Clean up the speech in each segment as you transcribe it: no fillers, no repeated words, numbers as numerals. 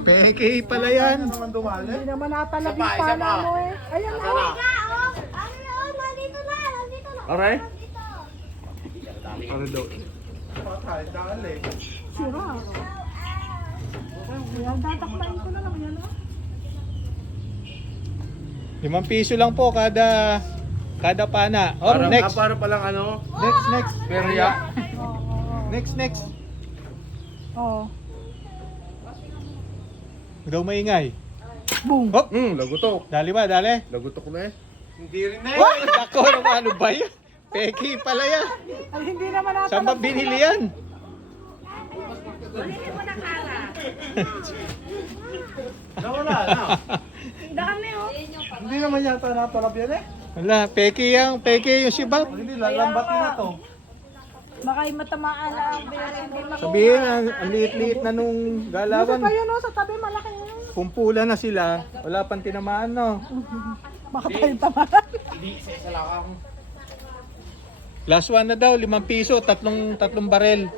Peke pala yan. naman dumali. Hindi naman natalab yung pana mo eh. Ayan o. Aray? Para daw. Dali. Sira. Ayan, tatakbayin ko na lang yan o. 5 piso lang po kada pana. Oh, Parang, next. para palang ano, Next. perya. Next. Oo. Huwag daw maingay. Boom. Hop! Lagutok. Dali ba, dali? Lagutok na eh. Hindi rin na What? Ako, ano ba yan? Peke pala yan. Ay, hindi naman natalab. Saan ba binili yan? Nawala na. Dami o. Hindi naman yata natalab yan eh. Wala, peke yung sibak. Hindi, lalambatin na to. Baka yung matamaan na ang bera. Hindi mako. Sabihin, ang liit-liit na nung Gusto galawan. pa yun o, sa tabi malaki yun. Pumpula na sila. Wala pang tinamaan, no? Baka tayong tamaan. Last one na daw, 5 piso, tatlong barel.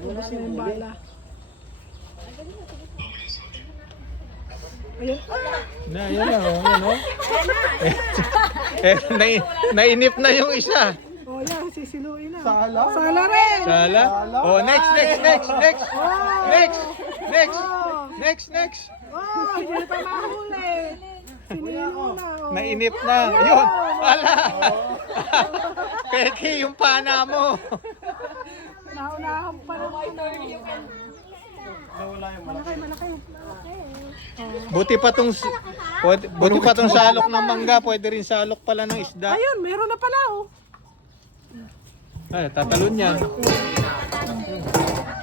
Ubus na yung bala. Ayun. Yan o. Nainip na yung isa. Oh, yan, sisiluin na. Sala? Sala rin. Sala? Oh, next. Oh, hindi pa mahuli. Sinilo na. Oh. Nainip na. Yun. Ala. Peke yung pana mo. Naunahan pa naman. Nawala yung Malaki. Buti pa tong salok ng mangga, pwede rin salok pala ng isda. Ayun, meron na pala oh. Ay, tatalon yan.